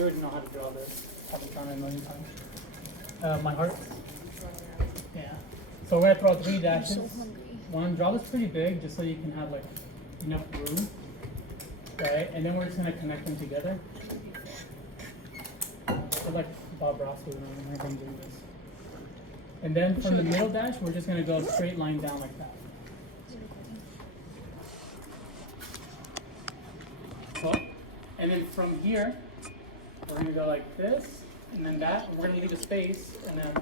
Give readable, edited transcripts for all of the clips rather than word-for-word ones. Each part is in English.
You already know how to draw this. I've been trying it a million times. My heart. Yeah. So we're gonna throw 3 dashes. I'm so hungry. One, draw this pretty big, just so you can have like enough room. Right, and then we're just gonna connect them together. So like Bob Ross was doing this. And then from the middle dash, we're just gonna go straight line down like that. So, and then from here, we're gonna go like this, and then that, and we're gonna leave a space, and then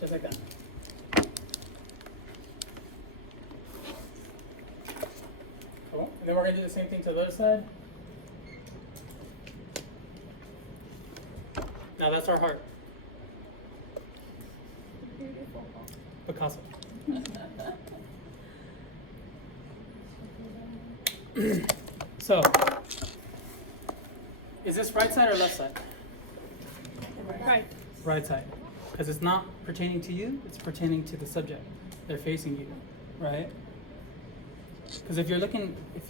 just like that. Cool. And then we're gonna do the same thing to the other side. Now that's our heart. Beautiful. Picasso. So, is this right side or left side? Right. Right side. Because it's not pertaining to you, it's pertaining to the subject. They're facing you, right? Because if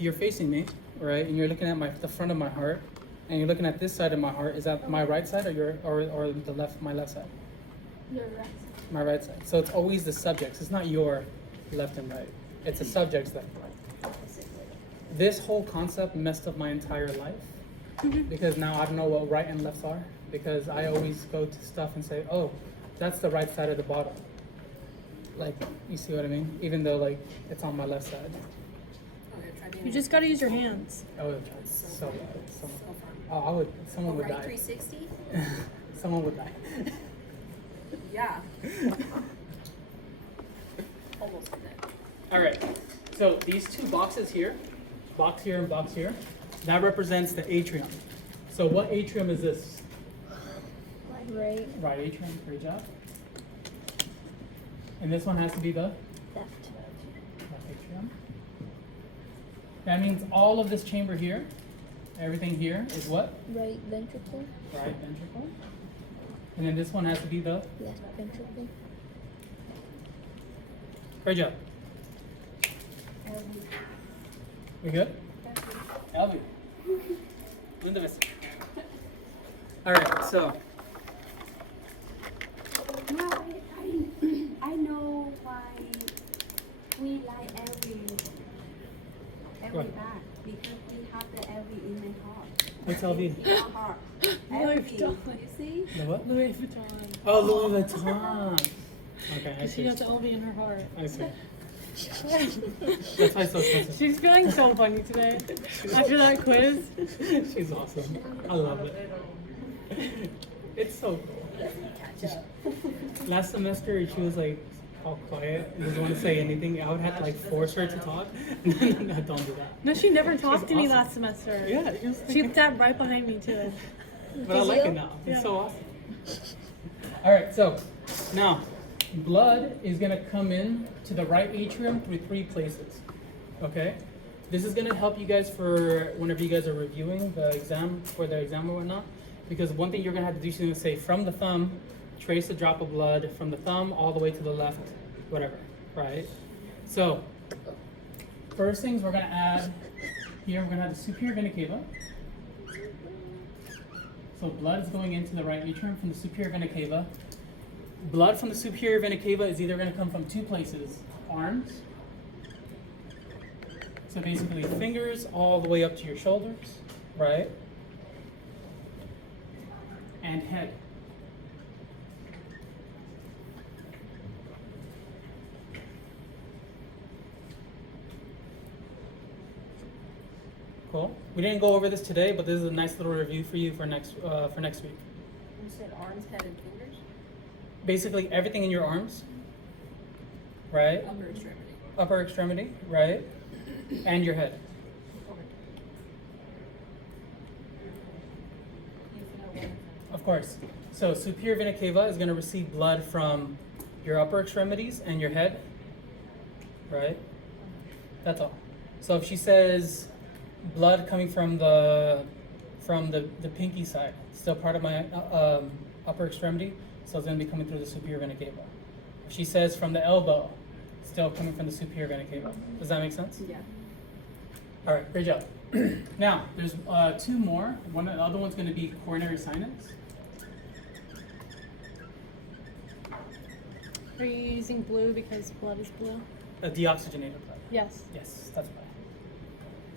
you're facing me, right, and you're looking at the front of my heart, and you're looking at this side of my heart, is that my right side or the left, my left side? Your right. My right side. So it's always the subjects. It's not your left and right. It's the subjects left and right. This whole concept messed up my entire life because now I don't know what right and lefts are because I always go to stuff and say, oh, that's the right side of the bottle. Like, you see what I mean? Even though like it's on my left side. You just gotta use your hands. Oh, it's so bad. Oh, someone would die. 360? Someone would die. Yeah. Almost dead. All right, so these 2 boxes here, box here and box here, that represents the atrium. So what atrium is this? Right. Right atrium, great job. And this one has to be the Left. left atrium. That means all of this chamber here, everything here is what? Right ventricle. Right ventricle. And then this one has to be the Left ventricle. great job. We good? Elby. Linda Vista. All right, so No, I know why we like every What? bag because we have the every in my heart. what's LV? In our heart. Every. You see? The what? Louis Vuitton. Oh, Louis Vuitton. Okay, I She see. got the LV in her heart. I see. That's why it's so expensive. She's feeling so funny today. After that quiz. She's awesome. I love it. It's so cool. Last semester, she was like all quiet and doesn't want to say anything. I would have to like force her to talk. No, don't do that. No, she never talked to me awesome. last semester. Yeah, she was She sat right behind me too. but I like it now. It's Yeah. so awesome. All right, so now blood is gonna come in to the right atrium through 3 places. Okay, this is gonna help you guys for whenever you guys are reviewing the exam or whatnot. Because one thing you're gonna have to do is you're gonna say from the thumb, trace a drop of blood from the thumb all the way to the left, whatever, right? So first things we're gonna add here, we're gonna have the superior vena cava. So blood is going into the right atrium from the superior vena cava. Blood from the superior vena cava is either going to come from 2 places: arms, so basically fingers all the way up to your shoulders, right? And head. Cool. We didn't go over this today, but this is a nice little review for you for next week. You said arms, head, and fingers? Basically everything in your arms, right? Upper extremity. Upper extremity, right? And your head. Of course. So superior vena cava is going to receive blood from your upper extremities and your head, right? That's all. So if she says blood coming from the pinky side, still part of my upper extremity, so it's going to be coming through the superior vena cava. If she says from the elbow, still coming from the superior vena cava. Does that make sense? Yeah. All right, great job. Now, there's two more. The other one's going to be coronary sinus. Are you using blue because blood is blue? Deoxygenated blood. Yes. Yes, that's why.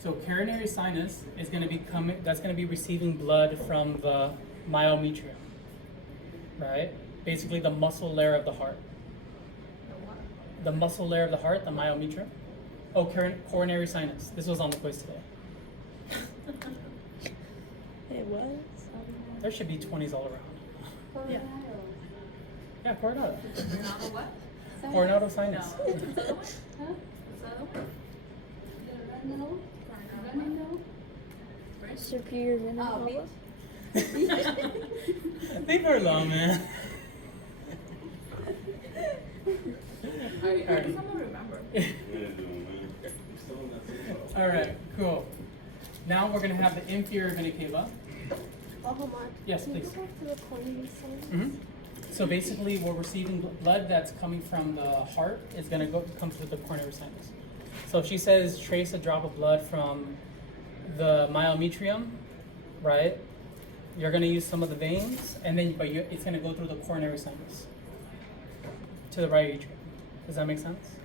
So coronary sinus is going to be that's going to be receiving blood from the myometrium, right? Basically the muscle layer of the heart. The muscle layer of the heart, the myometrium. Oh, coronary sinus. This was on the quiz today. It was. There should be 20s all around. Yeah. Yeah, Coronado. Coronado what? Coronado sinus. Superior vena Oh, cava. Leave her alone, man. Alright, someone remember. All right, cool. Now we're gonna have the inferior vena cava. Oh, hold on. Yes, Can you please. go back to the coronary sinus? Mhm. So basically, we're receiving blood that's coming from the heart is gonna come through the coronary sinus. So if she says trace a drop of blood from the myometrium, right? You're gonna use some of the veins, and then it's gonna go through the coronary sinus to the right atrium. Does that make sense?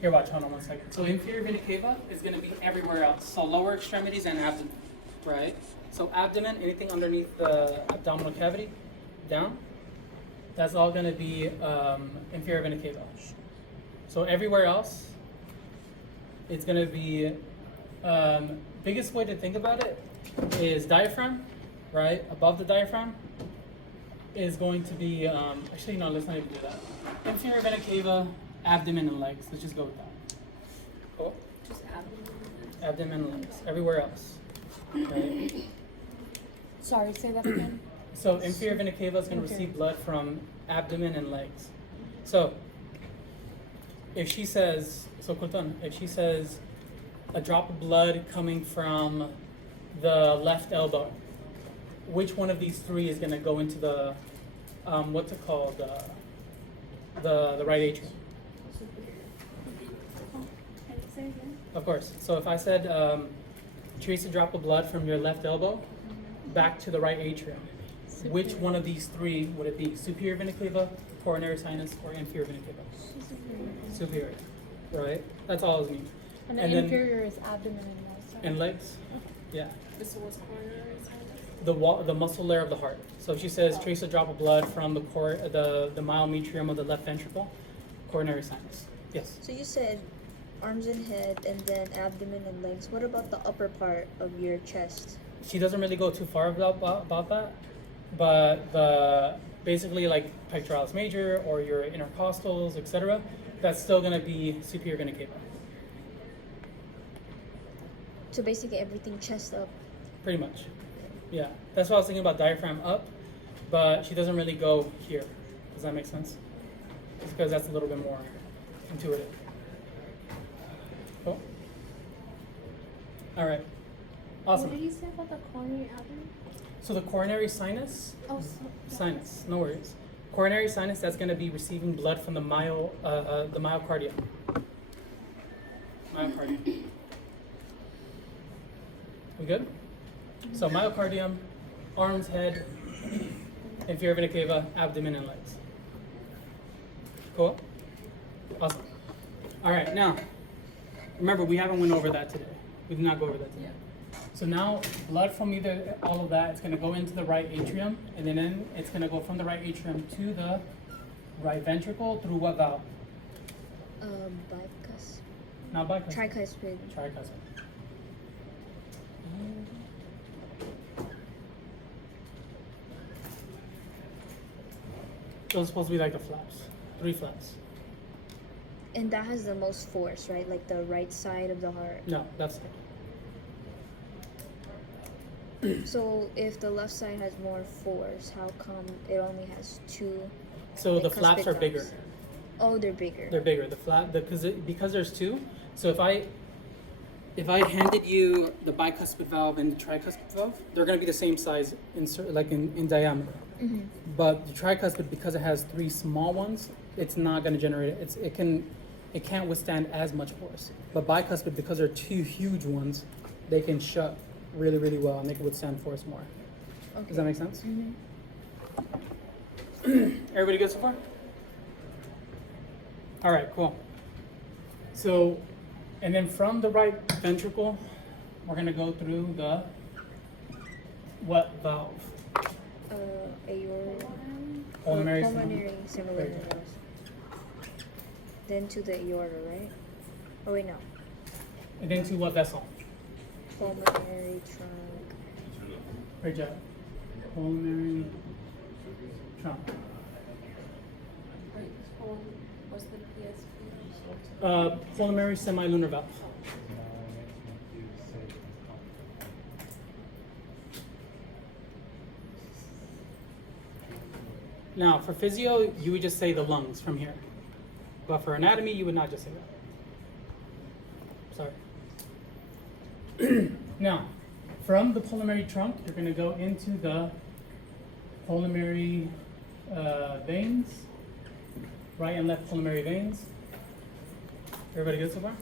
Here, watch. Hold on one second. So inferior vena cava is gonna be everywhere else. So lower extremities and abdomen, right? So abdomen, anything underneath the abdominal cavity, down. That's all gonna be inferior vena cava. So everywhere else, it's gonna be biggest way to think about it is diaphragm, right? Above the diaphragm is going to be actually no, let's not even do that. Inferior vena cava, abdomen and legs. Let's just go with that. Cool. Just abdomen. Abdomen and legs. Everywhere else. Right? Sorry, say that again. So inferior vena cava is going to Okay. receive blood from abdomen and legs. So if she says, if she says a drop of blood coming from the left elbow, which one of these three is going to go into the what's it called, the right atrium? Can you say again? Of course. So if I said trace a drop of blood from your left elbow back to the right atrium, which one of these three would it be? Superior vena cava, coronary sinus, or inferior vena cava? Superior, right? That's all it means. And the And then- inferior is abdomen and legs. right? And legs, yeah. This was coronary sinus. The muscle layer of the heart. So if she says trace a drop of blood from the myometrium of the left ventricle, coronary sinus. Yes. So you said arms and head, and then abdomen and legs. What about the upper part of your chest? She doesn't really go too far about that, but the basically like pectoralis major or your intercostals, etc. That's still gonna be superior vena cava, So basically everything chest up. pretty much. Yeah, that's why I was thinking about diaphragm up, but she doesn't really go here. Does that make sense? Just because that's a little bit more intuitive. Cool. All right. Awesome. What did you say about the coronary abdomen? So the coronary sinus. Oh, Sinus, no worries. Coronary sinus, that's going to be receiving blood from the myocardium. Myocardium. We good? So myocardium, arms, head, inferior vena cava, abdomen, and legs. Cool? Awesome. All right, now, remember, we haven't went over that today. We did not go over that today. So now, blood from either all of that, it's going to go into the right atrium, and then it's going to go from the right atrium to the right ventricle through what valve? bicuspid. Not bicuspid. Tricuspid. Tricuspid. Those are supposed to be like the flaps. 3 flaps. And that has the most force, right? Like the right side of the heart. No, that's So if the left side has more force, how come it only has 2? so the bicuspid flaps are bigger. valves? Oh, they're bigger. They're bigger. The flap because there's 2. So if I handed you the bicuspid valve and the tricuspid valve, they're going to be the same size in diameter. Mhm. But the tricuspid, because it has 3 small ones, it's not going to generate it. It it can't withstand as much force. But bicuspid, because they're two huge ones, they can shut really, really well and they can withstand force more. Okay. Does that make sense? Mhm. Everybody good so far? All right, cool. So, and then from the right ventricle, we're gonna go through the what valve? Aorta. Pulmonary. Pulmonary semilunar. Then to the aorta, right? Oh wait, no. And then to what vessel? Pulmonary trunk. Great job. Pulmonary trunk. Wait, what's the PSP? Pulmonary semilunar valve. Now, for physio, you would just say the lungs from here. But for anatomy, you would not just say that. Sorry. Now, from the pulmonary trunk, you're going to go into the pulmonary veins, right and left pulmonary veins. Everybody good so far?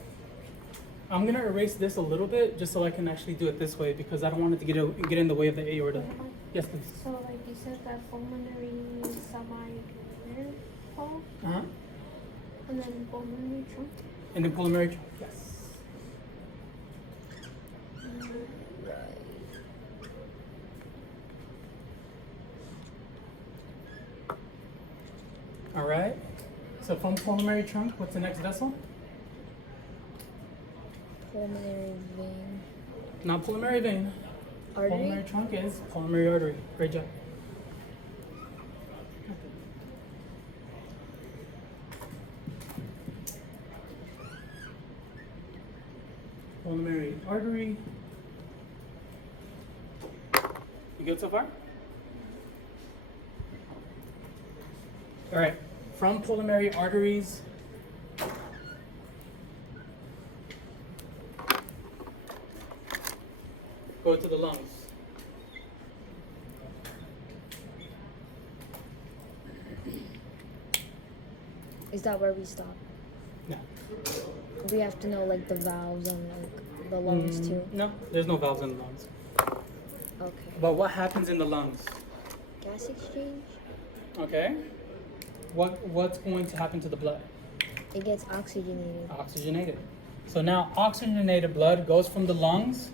I'm going to erase this a little bit just so I can actually do it this way because I don't want it to get in the way of the aorta. Yes, please. So, like you said, that pulmonary semi-lunar valve, Uh-huh. and then pulmonary trunk. And then pulmonary trunk. Yes. All right. So from pulmonary trunk, what's the next vessel? Pulmonary vein. Not pulmonary vein. Pulmonary Artery. trunk is pulmonary artery. Great job. Pulmonary artery. You good so far? All right. From pulmonary arteries, go to the lungs. Is that where we stop? No. We have to know like the valves and like the lungs too. No, there's no valves in the lungs. Okay. But what happens in the lungs? Gas exchange. Okay. What's going to happen to the blood? It gets oxygenated. Oxygenated. So now oxygenated blood goes from the lungs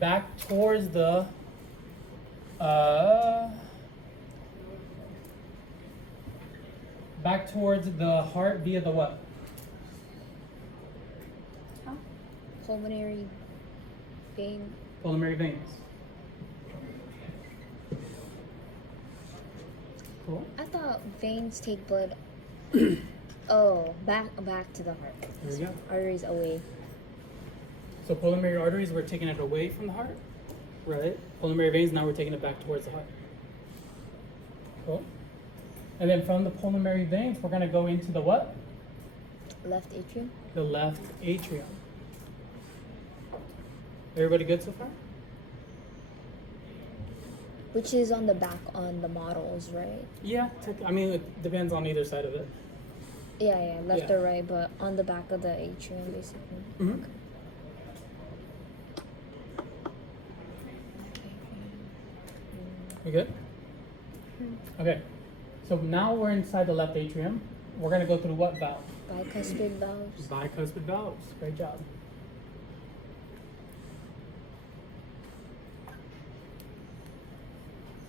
back towards the heart via the what? Pulmonary vein. Pulmonary veins. Cool. I thought veins take blood. Oh, back to the heart. Here we go. Arteries away. So pulmonary arteries, we're taking it away from the heart, right? Pulmonary veins, now we're taking it back towards the heart. Cool. And then from the pulmonary veins, we're gonna go into the what? Left atrium. The left atrium. Everybody good so far? Which is on the back on the models, right? Yeah, I mean, it depends on either side of it. Yeah, left Yeah. or right, but on the back of the atrium, basically. Mm-hmm. You good? Okay. So now we're inside the left atrium. We're gonna go through what valve? Bicuspid valves. Bicuspid valves. Great job.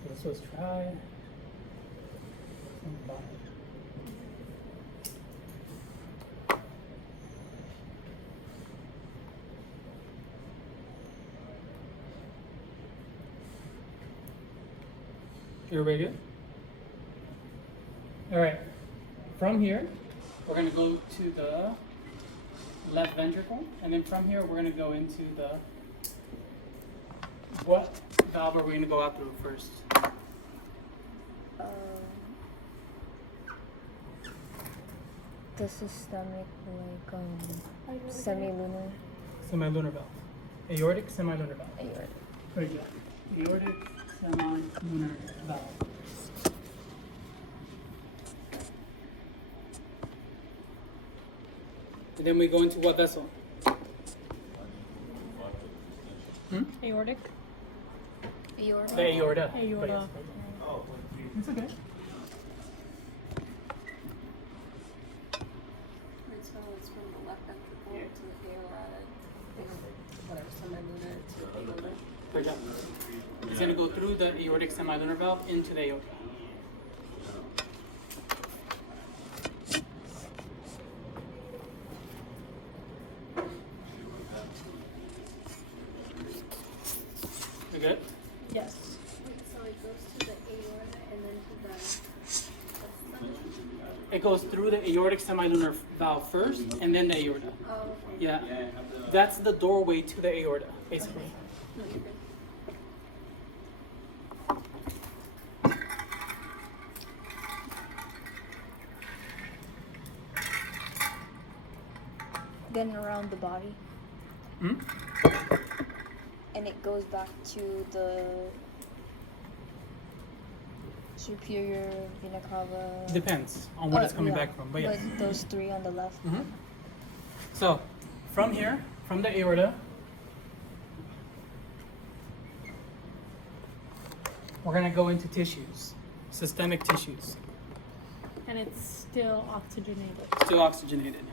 So this was try. Everybody good? All right. From here, we're going to go to the left ventricle, and then from here, we're going to go into the. What valve are we going to go out through first? The systemic, like, semilunar. Semilunar valve. Aortic semilunar valve. Aorta. Very good. Aortic semilunar valve. then we go into what vessel? Aortic. Aorta. The aorta. Aorta. It's okay. Right, so it's from the left ventricle to the aorta, whatever, semilunar to the aorta. Good job. It's going to go through the aortic semilunar valve into the aorta. You good? Yes. So it goes to the aorta and then to the It goes through the aortic semilunar valve first, and then the aorta. oh, Yeah. That's the doorway to the aorta, basically. Then around the body, Hmm? and it goes back to the superior vena cava. Depends on what it's coming yeah, back from, but yes. those three on the left. Mhm. So, from here, from the aorta, we're gonna go into tissues, systemic tissues, And it's still oxygenated. still oxygenated.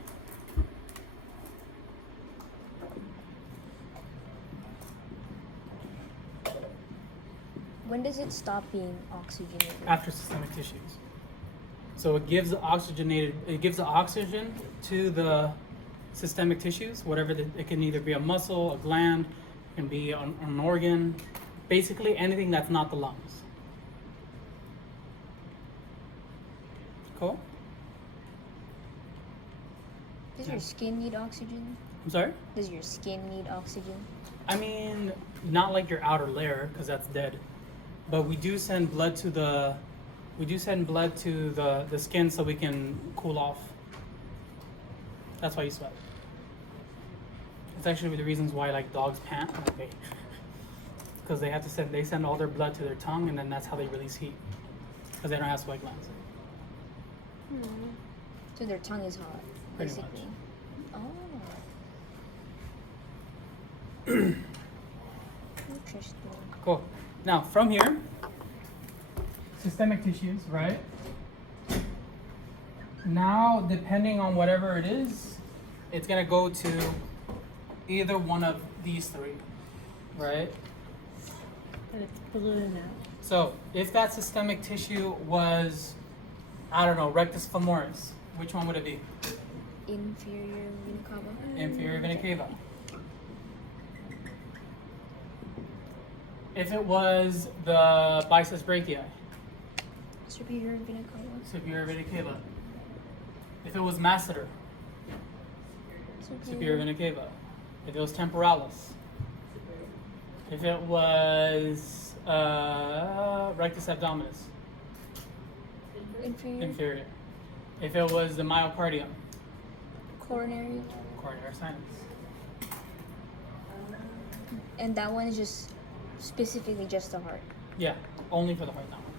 When does it stop being oxygenated? After systemic tissues. So it gives the oxygen to the systemic tissues, it can either be a muscle, a gland, it can be an organ, basically anything that's not the lungs. Cool? Does Yeah. your skin need oxygen? I'm sorry? Does your skin need oxygen? I mean, not like your outer layer, because that's dead. But we do send blood to the skin so we can cool off. That's why you sweat. It's actually the reasons why like dogs pant. Because they send all their blood to their tongue, and then that's how they release heat. Because they don't have sweat glands. So their tongue is hot, Pretty much. basically. Oh. Interesting. Cool. Now from here, systemic tissues, right? Now, depending on whatever it is, it's gonna go to either one of these three, right? And it's blue now. So if that systemic tissue was, I don't know, rectus femoris, which one would it be? Inferior vena cava. Inferior vena cava. If it was the biceps brachii, Superior vena cava. superior vena cava. If it was masseter, superior vena cava. If it was temporalis. If it was rectus abdominis, Inferior. inferior. If it was the myocardium, Coronary. coronary sinus. And that one is just specifically just the heart. Yeah, only for the heart, that one.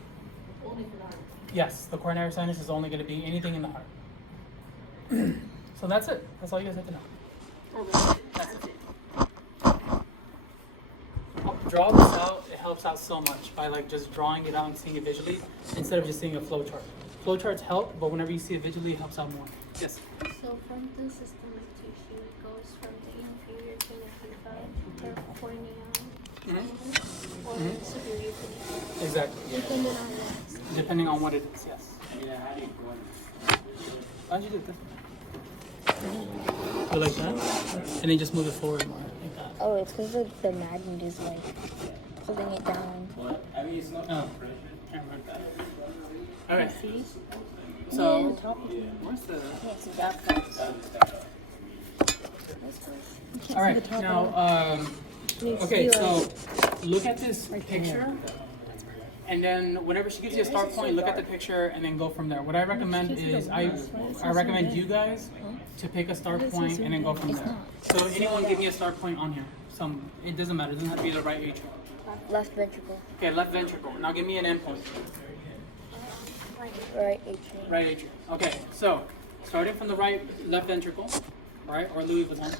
Only for the heart. Yes, the coronary sinus is only going to be anything in the heart. So that's it. That's all you guys have to know. That's it. Draw this out. It helps out so much by like just drawing it out and seeing it visually instead of just seeing a flow chart. Flow charts help, but whenever you see it visually, it helps out more. Yes. so from the systemic tissue, it goes from the inferior vena cava, the cornea, Mm-hmm. or superior vena cava, Exactly. depending on what. Depending on what it is, yes. Why don't you do it this way? Go like that, and then just move it forward more, like that. Oh, it's because the magnet is like pulling it down. Oh, I remember that. All right. See? So, Yeah, top of it. where's the? Yeah, so that part's. All right. Now, okay. So, look at this Right picture, and then whenever she gives you a start point, look at the picture, and then go from there. What I recommend is I recommend you guys to pick a start point and then go from there. So, anyone give me a start point on here. It doesn't matter. It doesn't have to be the right atrium. Left ventricle. Okay, left ventricle. Now give me an endpoint. Right atrium. Right atrium. Okay, so starting from the left ventricle, right? Or Louis Vuitton.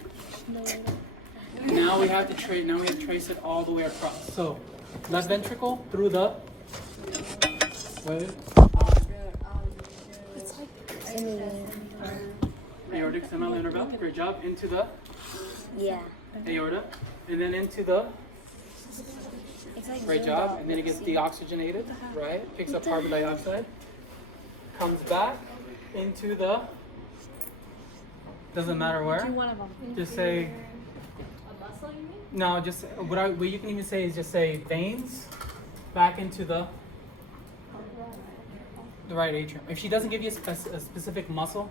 No. Now we have to trace it all the way across. So left ventricle through the aortic semilunar valve. Great job. Into the Yeah. aorta, and then into the. It's like Great zoomed job. out. And then it gets See? deoxygenated, right? Picks up carbon dioxide. Comes back into the. Doesn't matter Do where. one of them. Just say. A muscle, you mean? No, just what you can even say is just say veins back into the right atrium. If she doesn't give you a specific muscle,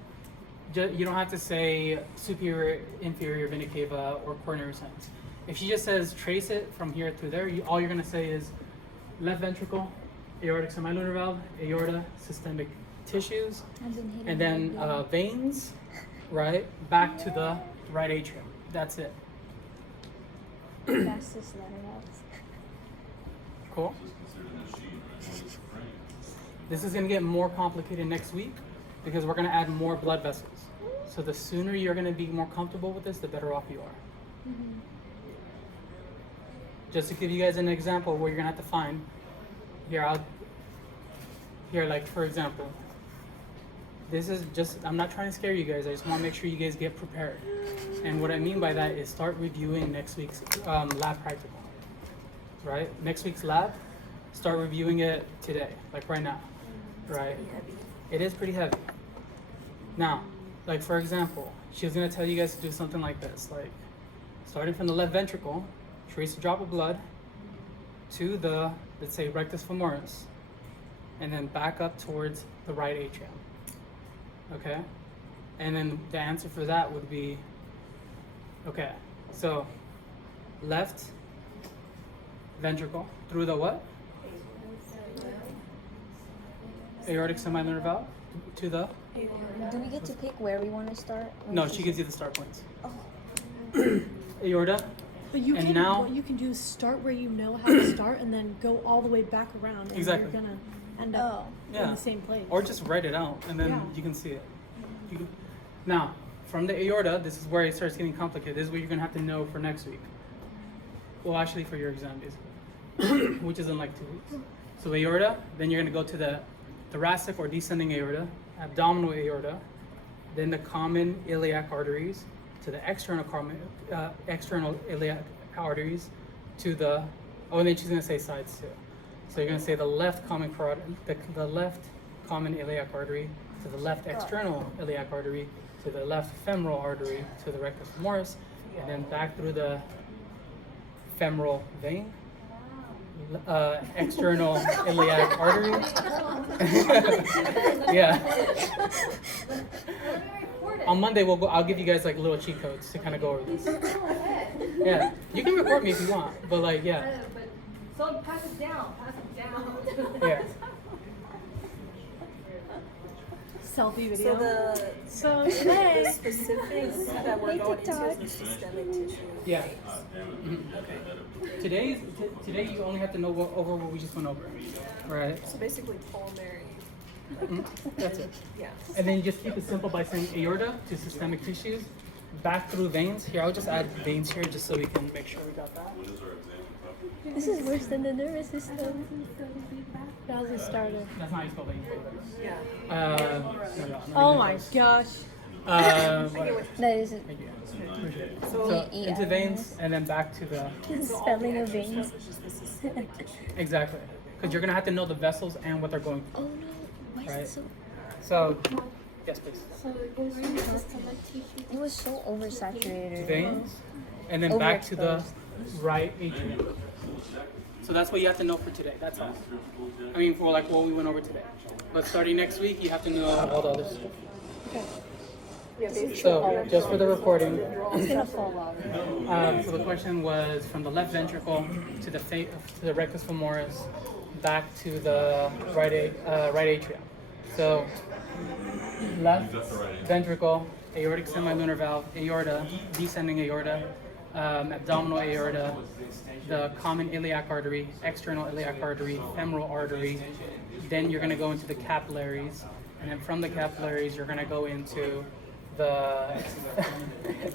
you don't have to say superior, inferior vena cava or coronary sinus. If she just says trace it from here to there, all you're gonna say is left ventricle, aortic semilunar valve, aorta, systemic tissues, I've been hitting and then my veins, right, back to the right atrium. That's it. fastest letter outs. Cool. This is gonna get more complicated next week because we're gonna add more blood vessels. So the sooner you're gonna be more comfortable with this, the better off you are. Just to give you guys an example of what you're gonna have to find. Here, like for example, this is just, I'm not trying to scare you guys, I just wanna make sure you guys get prepared. And what I mean by that is start reviewing next week's lab practical, right? Next week's lab, start reviewing it today, like right now, right? It is pretty heavy. Now, like for example, she was gonna tell you guys to do something like this, like starting from the left ventricle, trace a drop of blood to the, let's say, rectus femoris, and then back up towards the right atrium. Okay? And then the answer for that would be, okay, so left ventricle through the what? Aortic semilunar valve to the? Do we get to pick where we want to start? Or No, just- she gives you the start points. Oh. Aorta. But you And can now- what you can do is start where you know how to start and then go all the way back around and Exactly. you're gonna end up in Yeah. the same place. Or just write it out and then Yeah. you can see it. Now, from the aorta, this is where it starts getting complicated. This is what you're gonna have to know for next week. Well, actually for your exam, basically, which is in like 2 weeks. So aorta, then you're gonna go to the thoracic or descending aorta, abdominal aorta, then the common iliac arteries, to the external iliac arteries, to the, oh, and then she's gonna say sides too. So you're gonna say the left common carotid, the left common iliac artery, to the left external iliac artery, to the left femoral artery, to the rectus femoris, and then back through the femoral vein, external iliac artery. Yeah. On Monday I'll give you guys like little cheat codes to kind of go over this. Yeah, you can record me if you want, but like yeah. So pass it down. Yeah. Selfie So video. the So today, specifics that we're going into is the systemic tissue. Yeah. Today you only have to know over what we just went over, right? So basically pulmonary. That's it. Yeah. And then you just keep it simple by saying aorta to systemic tissues, back through veins. Here, I'll just add veins here just so we can make sure we got that. This is worse than the nervous system. that was the starter. That's not how you spell veins. Yeah. No, Oh my gosh. That is Thank you. Appreciate it. So- So into veins and then back to the, the spelling of veins. It's just the systemic tissue. exactly. Because you're gonna have to know the vessels and what they're going Oh through. no, why is Right. it so? So, yes please. So it goes from the systemic tissue. It was so oversaturated. Veins, and then back to the Overexposed. right atrium. So that's what you have to know for today. That's all. I mean, for like what we went over today. But starting next week, you have to know all the other stuff. So, just for the recording, It's gonna fall off. so the question was from the left ventricle to the rectus femoris, back to the right atrium. So, left ventricle, aortic semilunar valve, aorta, descending aorta, abdominal aorta, the common iliac artery, external iliac artery, femoral artery. Then you're going to go into the capillaries, and then from the capillaries you're going to go into the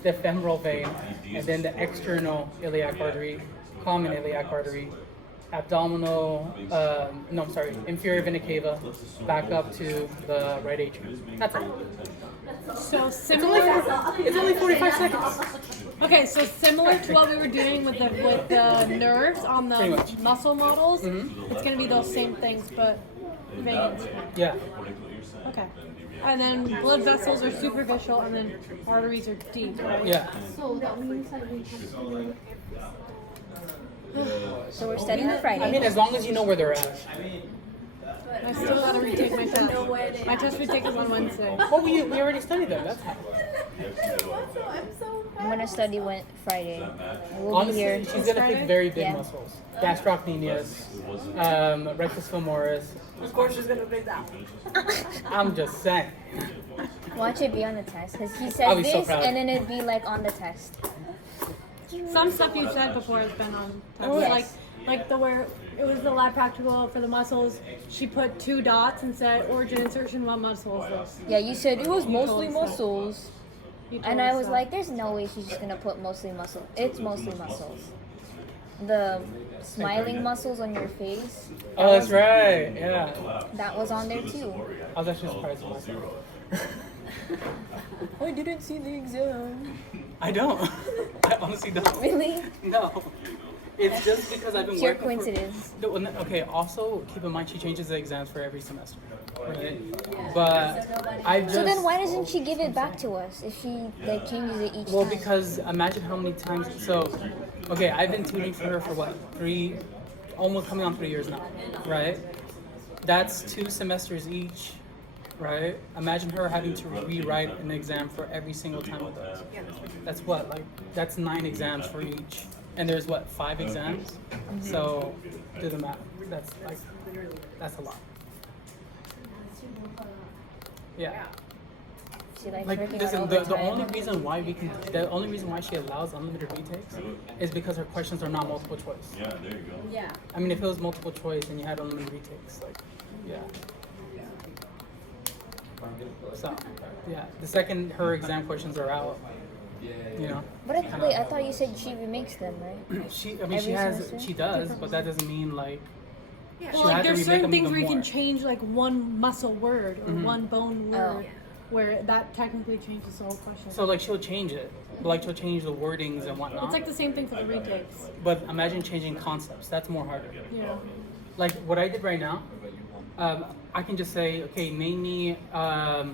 the femoral vein, and then the external iliac artery, common iliac artery, abdominal, no, I'm sorry, inferior vena cava, back up to the right atrium. That's it. So similar. It's only 45 seconds. Okay, so similar to what we were doing with the nerves on Pretty the much. muscle models, Mhm. it's gonna be those same things, but veins. Yeah. Okay. And then blood vessels are superficial, and then arteries are deep, right? Yeah. So that means that we have to So we're studying Friday. I mean, as long as you know where they're at. I still gotta retake my test. My test retake is on Wednesday. Oh, we already studied them. That's how. I'm gonna study Friday. We'll Honestly, be here. she's gonna pick very big Yeah. muscles. Gastrocnemius, rectus femoris. Of course, she's gonna pick that. I'm just saying. Watch it be on the test, because he I'll says be so this, proud. and then it'd be like on the test. Some stuff you said before has been on test. Yes. Like the where it was the lab practical for the muscles. She put 2 dots and said origin insertion. What muscle is this? Yeah, you said it was mostly told us that. muscles. You told And I us was that. like, there's no way she's just gonna put mostly muscle. It's mostly muscles. The smiling muscles on your face. Oh, that's right. Yeah. That was on there too. I was actually surprised with myself. I didn't see the exam. I don't. I honestly don't. Really? No. It's just because I've been Pure working for- coincidence. No, well, okay, also keep in mind she changes the exams for every semester. Right? But I just So then why doesn't she give it back to us if she like changes it each well time? because imagine how many times okay, I've been tutoring for her for what, almost coming on 3 years now, right? That's 2 semesters each, right? Imagine her having to rewrite an exam for every single time with us. That's what, like, that's 9 exams for each. And there's what, 5 exams? So do the math. That's a lot. Yeah. She likes Like, working listen, on the overtime. only reason why she allows unlimited retakes is because her questions are not multiple choice. Yeah, there you go. Yeah. I mean, if it was multiple choice and you had unlimited retakes, like, yeah. So, yeah, the second her exam questions are out, you know, But I thought you said she remakes them, right? she semester? does, but that doesn't mean like, Well, she'll like have to there's remake certain them things even where you can more. change like one muscle word or Mhm. one bone Oh. word, where that technically changes the whole question. So like she'll change it, like she'll change the wordings and whatnot. It's like the same thing for the retakes. But imagine changing concepts. That's more harder. Yeah. Like what I did right now, I can just say, okay, name me a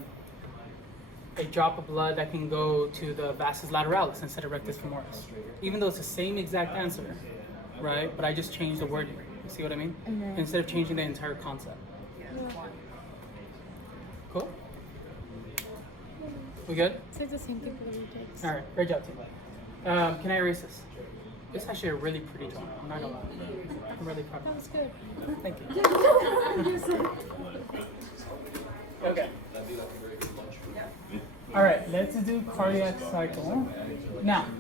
drop of blood that can go to the vastus lateralis instead of rectus femoris. Even though it's the same exact answer, right? But I just changed the wording. You see what I mean? Mhm. Instead of changing the entire concept. Cool? We good? It's like the same thing for the retakes. All right, great job, team. Can I erase this? This is actually a really pretty drawing. I'm not gonna lie. I'm really proud That of was good. it. Thank you. Okay. All right, let's do cardiac cycle. Now,